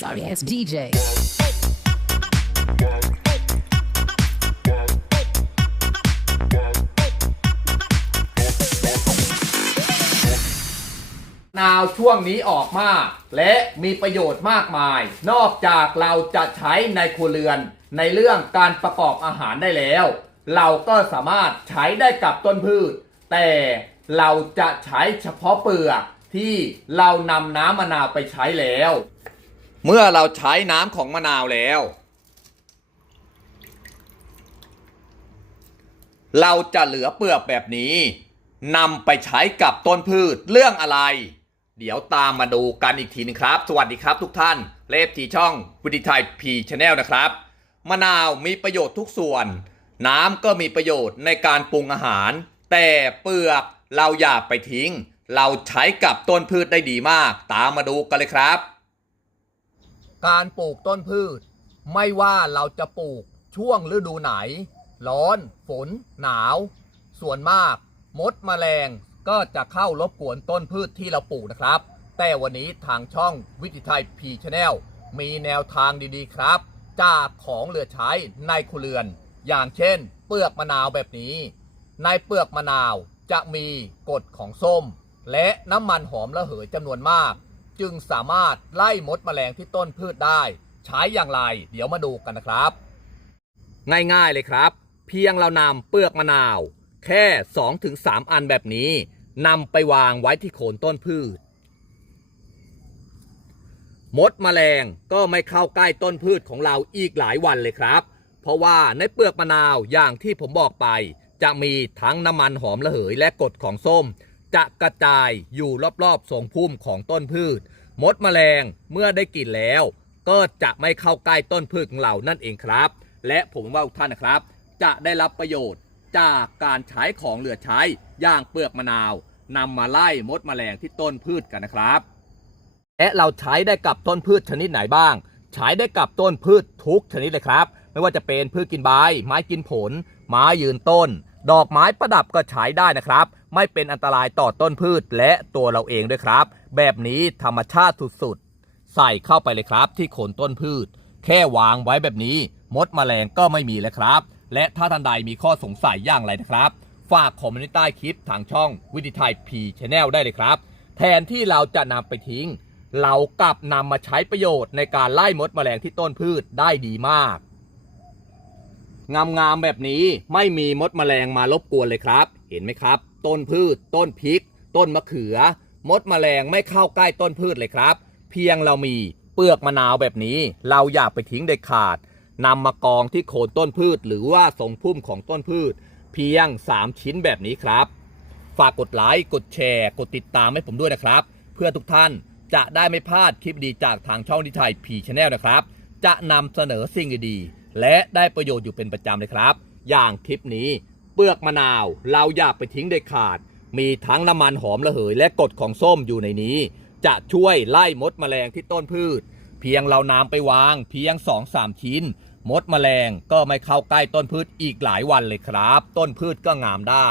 Sorry ass DJ. นาวช่วงนี้ออกมาก และมีประโยชน์มากมาย นอกจากเราจะใช้ในครัวเรือน ในเรื่องการประกอบอาหารได้แล้ว เราก็สามารถใช้ได้กับต้นพืช แต่เราจะใช้เฉพาะเปลือกที่เรานำน้ำมะนาวไปใช้แล้ว เมื่อเราใช้น้ำของมะนาวแล้ว เราจะเหลือเปลือกแบบนี้นำไปใช้กับต้นพืชเรื่องอะไร เดี๋ยวตามมาดูกันอีกทีนึงครับ สวัสดีครับทุกท่านเลฟทีช่องวิดีไทยพีชแนลนะครับ มะนาวมีประโยชน์ทุกส่วน น้ำก็มีประโยชน์ในการปรุงอาหาร แต่เปลือกเราอย่าไปทิ้ง เราใช้กับต้นพืชได้ดีมาก ตามมาดูกันเลยครับ การปลูกต้นพืช ไม่ว่าเราจะปลูกช่วงฤดูไหน ร้อน ฝน หนาว ส่วนมาก มดแมลงก็จะเข้ารบกวนต้นพืชที่เราปลูกนะครับ แต่วันนี้ทางช่องวิถีไทยพีชแนลมีแนวทางดีๆครับ จากของเหลือใช้ในครัวเรือน อย่างเช่น เปลือกมะนาวแบบนี้ ในเปลือกมะนาวจะมีกรดของส้ม และน้ำมันหอมระเหยจำนวนมาก จึงสามารถไล่มดแมลงที่ต้นพืชได้ ใช้อย่างไร เดี๋ยวมาดูกันนะครับ ง่ายๆเลยครับ เพียงเรานำเปลือกมะนาว แค่ 2-3 อันแบบนี้นำไปวางไว้ที่โคนต้นพืช มดแมลงก็ไม่เข้าใกล้ต้นพืชของเราอีกหลายวันเลยครับ เพราะว่าในเปลือกมะนาวอย่างที่ผมบอกไป จะมีทั้งน้ำมันหอมระเหยและกรดของส้ม จะกระจายอยู่รอบๆทรงพุ่มของต้นพืช มดแมลงเมื่อได้กลิ่นแล้ว ก็จะไม่เข้าใกล้ต้นพืชของเรานั่นเองครับ และผมว่าทุกท่านนะครับ จะได้รับประโยชน์จากการใช้ของเหลือใช้อย่างเปลือกมะนาวนำมาไล่มดแมลงที่ต้นพืชกันนะครับ และเราใช้ได้กับต้นพืชชนิดไหนบ้าง ใช้ได้กับต้นพืชทุกชนิดเลยครับ ไม่ว่าจะเป็นพืชกินใบ ไม้กินผล ไม้ยืนต้น ดอกไม้ประดับก็ใช้ได้นะครับ ไม่เป็นอันตรายต่อต้นพืชและตัวเราเองด้วยครับ แบบนี้ธรรมชาติสุดๆ ใส่เข้าไปเลยครับ ที่โคนต้นพืช แค่วางไว้แบบนี้ มดแมลงก็ไม่มีแล้วครับ และถ้าท่านใดมีข้อสงสัยอย่างไรนะครับ ฝากคอมเมนต์ใต้คลิปทางช่องวิดีไทยพีชแนลได้เลยครับ แทนที่เราจะนำไปทิ้ง เรากลับนำมาใช้ประโยชน์ในการไล่มดแมลงที่ต้นพืชได้ดีมาก งามๆแบบนี้ไม่มีมดแมลงมารบกวนเลยครับ เห็นไหมครับ ต้นพืช ต้นพริก ต้นมะเขือ มดแมลงไม่เข้าใกล้ต้นพืชเลยครับ เพียงเรามีเปลือกมะนาวแบบนี้ เราอย่าไปทิ้งเด็ดขาดนำมากองที่โคนต้นพืช หรือว่าทรงพุ่มของต้นพืช เพียง 3 ชิ้นแบบนี้ครับ ฝากกดไลค์กดแชร์ กดติดตามให้ผมด้วยนะครับ เพื่อทุกท่านจะได้ไม่พลาดคลิปดีจากทางช่องดิไทยพีชแนลนะครับ จะนำเสนอสิ่งดีๆ และได้ประโยชน์อยู่เป็นประจำเลยครับ อย่างคลิปนี้เปลือกมะนาว เราอยากไปทิ้งเด็ดขาด มีทั้งน้ำมันหอมระเหย และกรดของส้มอยู่ในนี้ จะช่วยไล่มดแมลงที่ต้นพืช เพียงเรานำไปวาง เพียง 2-3 ชิ้น มดแมลงก็ไม่เข้าใกล้ต้นพืชอีกหลายวันเลยครับ ต้นพืชก็งามได้